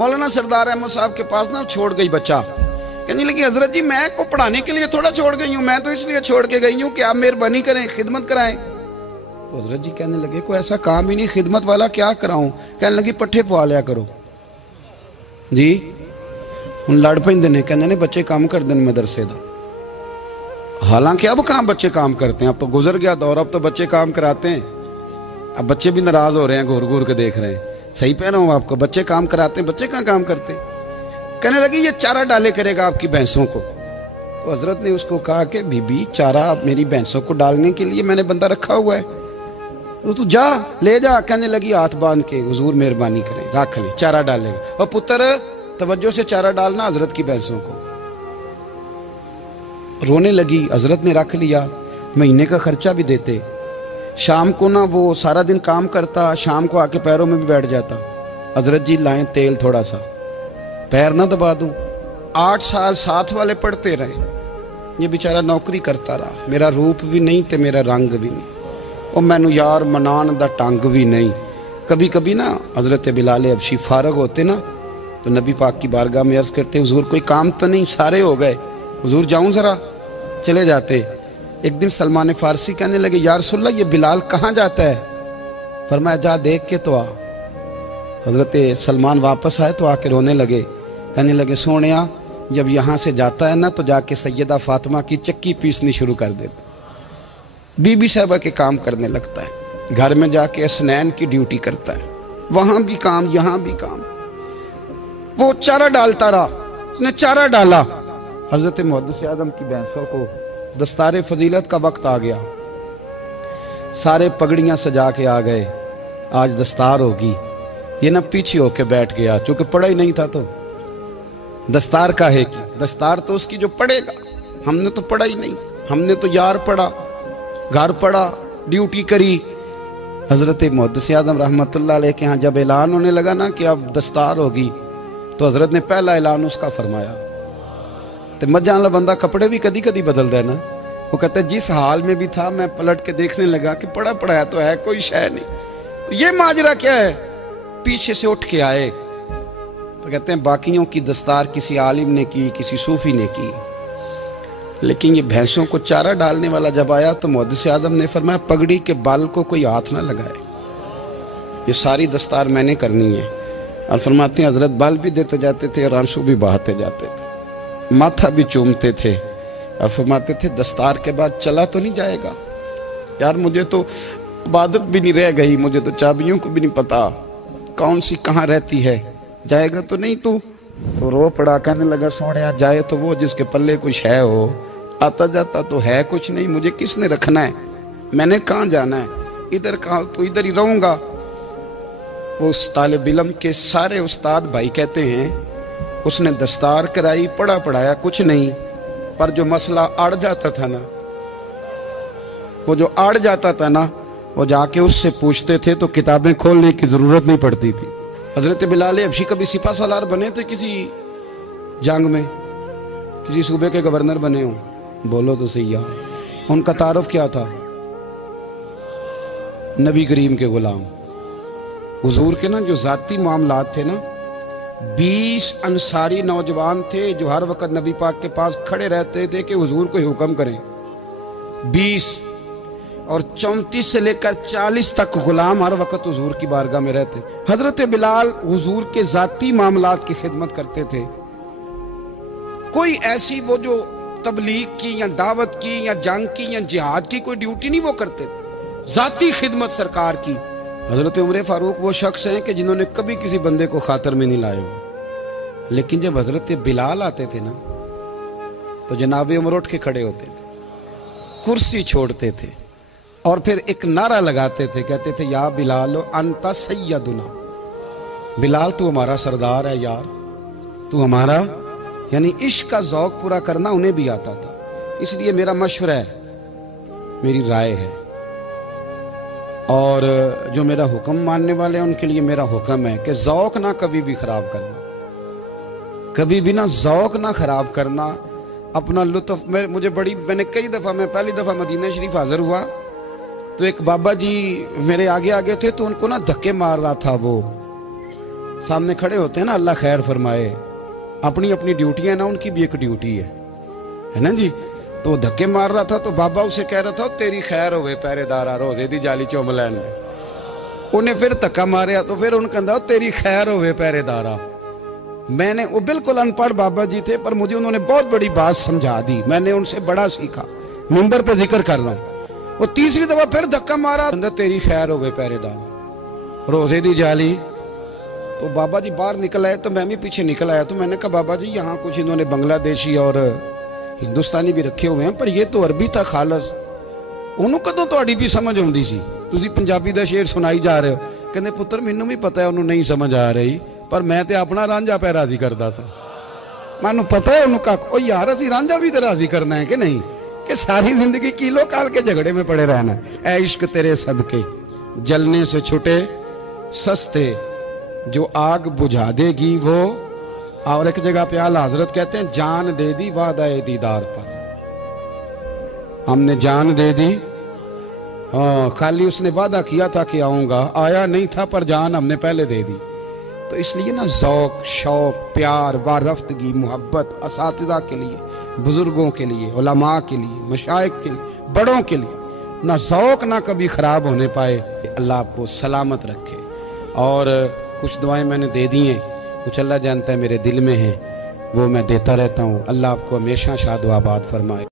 मौलाना सरदार अहमद साहब के पास ना छोड़ गई बच्चा, कहने लगी हजरत जी मैं को पढ़ाने के लिए थोड़ा छोड़ गई हूँ, मैं तो इसलिए छोड़ के गई हूँ कि आप मेहरबानी करें, खिदमत कराएं। तो हजरत जी कहने लगे कोई ऐसा काम ही नहीं, खिदमत वाला क्या कराऊं। कहने लगी पट्ठे पवा लिया करो जी। हूँ लड़ पेंदे ने, कहने ने बच्चे काम कर दें मदरसे का। हालांकि अब कहाँ बच्चे काम करते हैं, अब तो गुजर गया दौर, अब तो बच्चे काम कराते हैं। अब बच्चे भी नाराज हो रहे हैं, घूर घूर के देख रहे हैं। सही कह रहा हूँ आपको, बच्चे काम कराते हैं, बच्चे कहाँ काम करते। कहने लगी ये चारा डाले करेगा आपकी भैंसों को। तो हजरत ने उसको कहा कि बीबी चारा मेरी भैंसों को डालने के लिए मैंने बंदा रखा हुआ है, तो तू जा ले जा। कहने लगी हाथ बांध के हुजूर मेहरबानी करें, रख ले चारा डालेगा। और पुत्र तवज्जो से चारा डालना हजरत की भैंसों को। रोने लगी, हजरत ने रख लिया, महीने का खर्चा भी देते। शाम को ना वो सारा दिन काम करता, शाम को आके पैरों में भी बैठ जाता, हजरत जी लाएं तेल थोड़ा सा, पैर ना दबा दूं। 8 साल साथ वाले पढ़ते रहे, ये बेचारा नौकरी करता रहा, मेरा रूप भी नहीं ते मेरा रंग भी नहीं, और मैनू यार मनान दा टंग भी नहीं। कभी कभी ना हजरत बिलाल हबशी फारग होते ना, तो नबी पाक की बारगाह में अर्ज करते हुजूर कोई काम तो नहीं, सारे हो गए, हुजूर जाऊं जरा, चले जाते। एक दिन सलमान फारसी कहने लगे या रसूलल्लाह ये बिलाल कहाँ जाता है। फरमाया जा देख के तो आ। हजरत सलमान वापस आए तो आके रोने लगे, कहने लगे सोनिया जब यहाँ से जाता है ना तो जाके सैयदा फातिमा की चक्की पीसनी शुरू कर देता, बीबी साहबा के काम करने लगता है, घर में जाके स्नैन की ड्यूटी करता है, वहाँ भी काम यहाँ भी काम। वो चारा डालता रहा, उसने चारा डाला। हजरत मुहद्दिस आदम की भैंसों को दस्तारे फजीलत का वक्त आ गया, सारे पगड़ियाँ सजा के आ गए, आज दस्तार होगी। ये ना पीछे होके बैठ गया, चूंकि पढ़ा ही नहीं था तो दस्तार का है कि दस्तार तो उसकी जो पढ़ेगा, हमने तो पढ़ा ही नहीं, हमने तो यार पढ़ा, घर पढ़ा, ड्यूटी करी। हजरत मुहद्दिस आदम रहमतुल्लाह अलैह के यहाँ जब ऐलान होने लगा ना कि अब दस्तार होगी, तो हजरत ने पहला ऐलान उसका फरमाया। तो मजा वाला बंदा कपड़े भी कदी कदी बदल देना, वो कहता है जिस हाल में भी था मैं पलट के देखने लगा कि पढ़ा पढ़ाया तो है, कोई शय नहीं, तो ये माजरा क्या है। पीछे से उठ के आए तो कहते हैं बाकियों की दस्तार किसी आलिम ने की, किसी सूफी ने की, लेकिन ये भैंसों को चारा डालने वाला जब आया तो मुहद्दिस आदम ने फरमाया पगड़ी के बाल को कोई हाथ ना लगाए, ये सारी दस्तार मैंने करनी है। और फरमाते हैं हजरत बाल भी देते जाते थे और आंसू भी बहाते जाते थे, माथा भी चूमते थे, और फरमाते थे दस्तार के बाद चला तो नहीं जाएगा यार, मुझे तो इबादत भी नहीं रह गई, मुझे तो चाबियों को भी नहीं पता कौन सी कहाँ रहती है, जाएगा तो नहीं तू। तो रो पड़ा, कहने लगा सोनिया जाए तो वो जिसके पल्ले कुछ है हो, आता जाता तो है कुछ नहीं, मुझे किसने रखना है, मैंने कहाँ जाना है, इधर कहाँ तो इधर ही रहूँगा। उस तालिब इल्म के सारे उस्ताद भाई कहते हैं उसने दस्तार कराई, पढ़ा पढ़ाया कुछ नहीं, पर जो मसला अड़ जाता था ना, वो जो अड़ जाता था ना, वो जाके उससे पूछते थे तो किताबें खोलने की जरूरत नहीं पड़ती थी। हजरत बिलाल हबशी कभी सिपा सालार बने थे किसी जंग में, किसी सूबे के गवर्नर बने हो, बोलो तो सही यार। उनका तारुफ क्या था, नबी करीम के गुलाम। हुजूर के ना जो जाती मामलात थे ना, 20 अंसारी नौजवान थे जो हर वक्त नबी पाक के पास खड़े रहते थे कि हुजूर को हुक्म करें। 20 और 34 से लेकर 40 तक गुलाम हर वक्त हुजूर की बारगाह में रहते। हजरत बिलाल हुजूर के जाती मामलात की खिदमत करते थे, कोई ऐसी वो जो तबलीग की या दावत की या जंग की या जिहाद की कोई ड्यूटी नहीं वो करते, जाती खिदमत सरकार की। हजरत उमर फारूक वो शख्स हैं कि जिन्होंने कभी किसी बंदे को खातर में नहीं लाए हो, लेकिन जब हजरत बिलाल आते थे ना तो जनाब उमर उठ के खड़े होते थे, कुर्सी छोड़ते थे और फिर एक नारा लगाते थे, कहते थे या बिलाल अंता सैयदुना, बिलाल तू हमारा सरदार है यार, तू हमारा, यानी इश्क का ज़ौक पूरा करना उन्हें भी आता था। इसलिए मेरा मशवरा है, मेरी राय है, और जो मेरा हुक्म मानने वाले हैं उनके लिए मेरा हुक्म है कि ज़ौक ना कभी भी ख़राब करना, कभी भी ना ज़ौक ना ख़राब करना, अपना लुत्फ़। मैंने कई दफ़ा, मैं पहली दफ़ा मदीना शरीफ हाज़िर हुआ तो एक बाबा जी मेरे आगे आगे थे, तो उनको ना धक्के मार रहा था वो सामने खड़े होते हैं ना, अल्लाह खैर फरमाए, अपनी अपनी ड्यूटियां ना, उनकी भी एक ड्यूटी है ना जी। तो धक्के मार रहा था तो बाबा उसे कह रहा था तेरी खैर होवे पहरेदारा रोजे दी जाली चुम लैन दे। उन्हें फिर धक्का मारिया तो फिर उन्हें कहता तेरी खैर होवे पहरेदारा। मैंने, वो बिल्कुल अनपढ़ बाबा जी थे पर मुझे उन्होंने बहुत बड़ी बात समझा दी, मैंने उनसे बड़ा सीखा, मिंबर पे जिक्र कर रहा हूं। वो तीसरी दफा फिर धक्का मारा, तेरी खैर होवे पहरेदारा रोजे दी जाली। तो बाबा जी बाहर निकल आए तो मैं भी पीछे निकल आया। तो मैंने कहा बाबा जी यहाँ कुछ इन्होंने बांग्लादेशी और हिंदुस्तानी भी रखे हुए हैं पर ये तो अरबी था खालस। उन्होंने कदों थोड़ी भी समझ आती सी, तुसी पंजाबी दा शेर सुनाई जा रहे हो। कहते पुत्र मैनू भी पता है उन्होंने नहीं समझ आ रही, पर मैं तो अपना रांझा पै राजी करता सा। मैनू पता है उन्होंने कहा ओ यार असी रांझा भी तो राजी करना है कि नहीं, कि सारी जिंदगी किलो काल के झगड़े में पड़े रहना है। ऐ इश्क तेरे सदके जलने से छुटे सस्ते, जो आग बुझा देगी वो। और एक जगह पे आला हजरत कहते हैं जान दे दी वादा दीदार पर, हमने जान दे दी। हाँ, खाली उसने वादा किया था कि आऊंगा, आया नहीं था पर जान हमने पहले दे दी। तो इसलिए ना ज़ौक शौक प्यार वारफ्तगी मोहब्बत असातिज़ा के लिए, बुजुर्गों के लिए, उलमा के लिए, मशाइख के लिए, बड़ों के लिए ना ज़ौक ना कभी ख़राब होने पाए। अल्लाह आपको सलामत रखे। और कुछ दुआएं मैंने दे दी हैं, कुछ अल्लाह जानता है मेरे दिल में है, वो मैं देता रहता हूँ। अल्लाह आपको हमेशा शाद व आबाद फरमाए।